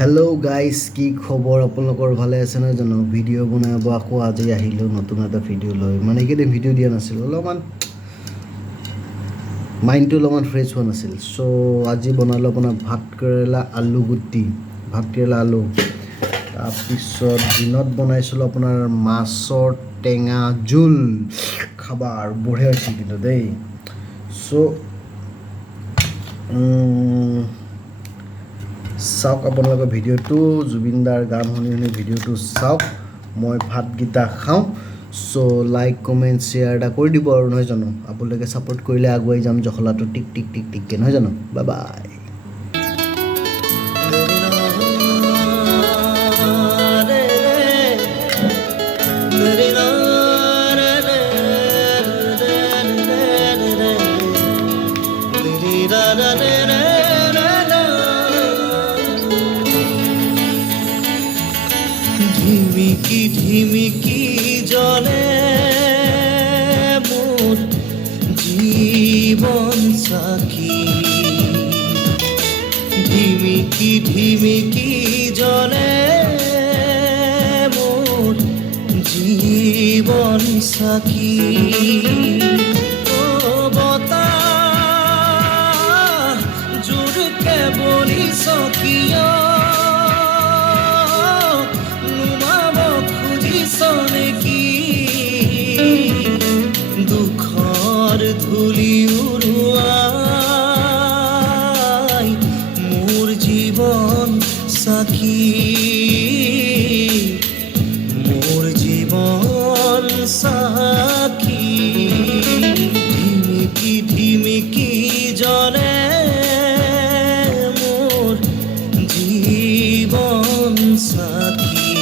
Hello' guys, কি খবৰ? আপোনালোকৰ ভালে আছে নহয় জানো? ভিডিঅ' বনাব আকৌ আজি আহিলোঁ নতুন এটা ভিডিঅ' লৈ। মানে এইকেইদিন ভিডিঅ' দিয়া নাছিলোঁ, অলপমান মাইণ্ডটো অলপমান ফ্ৰেছ হোৱা নাছিল। চ' আজি বনালোঁ আপোনাৰ ভাতকেৰেলা আলু গুটি, ভাতকেৰেলা আলু। তাৰপিছত দিনত বনাইছিলোঁ আপোনাৰ মাছৰ টেঙা জোল। খাবা আৰু বঢ়িয়া হৈছে কিন্তু দেই। চ' চাওক আপোনালোকে ভিডিঅ'টো, জুবিনদাৰ গান শুনি শুনি ভিডিঅ'টো চাওক। মই ভাতকেইটা খাওঁ। চ' লাইক কমেণ্ট শ্বেয়াৰ এটা কৰি দিব আৰু নহয় জানো? আপোনালোকে ছাপোৰ্ট কৰিলে আগুৱাই যাম জখলাটো টিক টিক টিক টিককৈ, নহয় জানো? Bye bye. ঢিমিকি ঢিমিকি জ্বলে মোৰ জীৱন চাকি, ঢিমিকি ঢিমিকি জ্বলে মোৰ জীৱন চাকি। বতাহ জোৰকে বলিছ কিয়, নেকি দুখৰ ধূলি উৰুৱাই মোৰ জীৱন চাকি, মোৰ জীৱন চাকি। ঢিমিকি ঢিমিকি জ্বলে মোৰ জীৱন চাকি,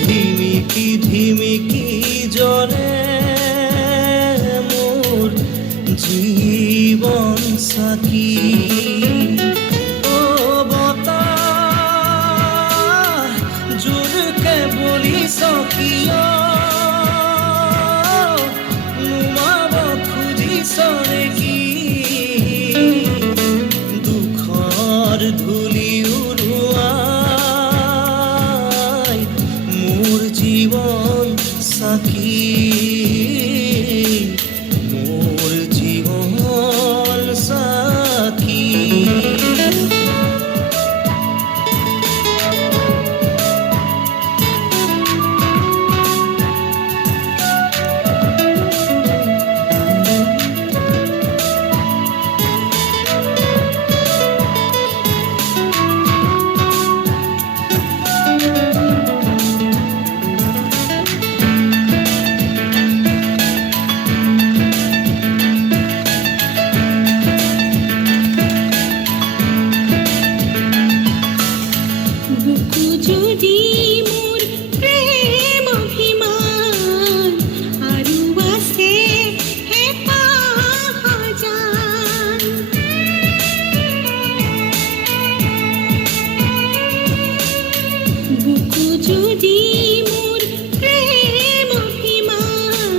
ঢিমিকি ঢিমিকি জ্বলে মোৰ জীৱন চাকি। বতাহ জোৰকে বলিছ কিয়, নুমাব খুজিছ নেকি দুখৰ ধূলি উৰুৱাই মোৰ জীৱন চাকি, মোৰ জীৱন চাকি। যদি মোৰ প্ৰেম অভিমান আৰু আছে হেঁপাহ জান, বুকু যদি মোৰ প্ৰেম অভিমান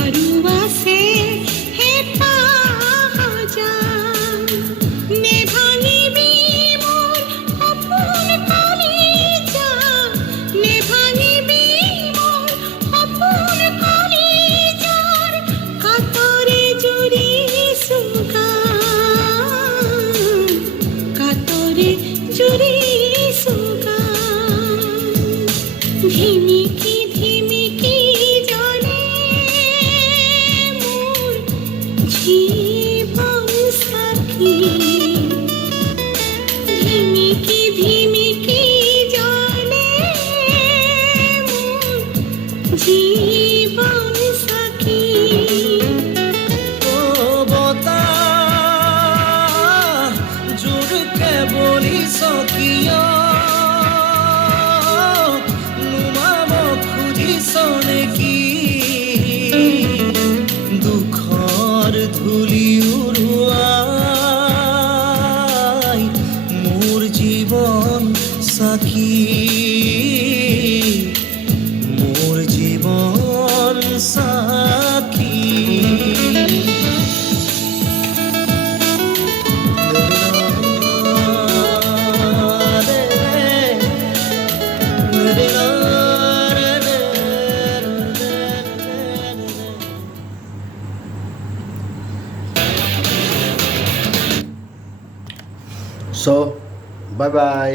আৰু আছে হেঁপাহ জান, নেভাঙিবি মোৰ সপোন কলিজা, নেভাঙিবি মোৰ সপোন কলিজাৰ, কাতৰে জুৰিছো গান, কাতৰে জুৰিছো গান। ঢিমিকি ঢিমিকি জ্বলে মোৰ জীৱন চাকি, ঢিমিকি ঢিমিকি জ্বলে মোৰ জীৱন চাকি। বতাহ জোৰকে বলিছ কিয়, নুমাব খুজিছ নেকি দুখৰ ধূলি উৰুৱাই মোৰ জীৱন চাকি, মোৰ জীৱন চাকি। চ' বাই বাই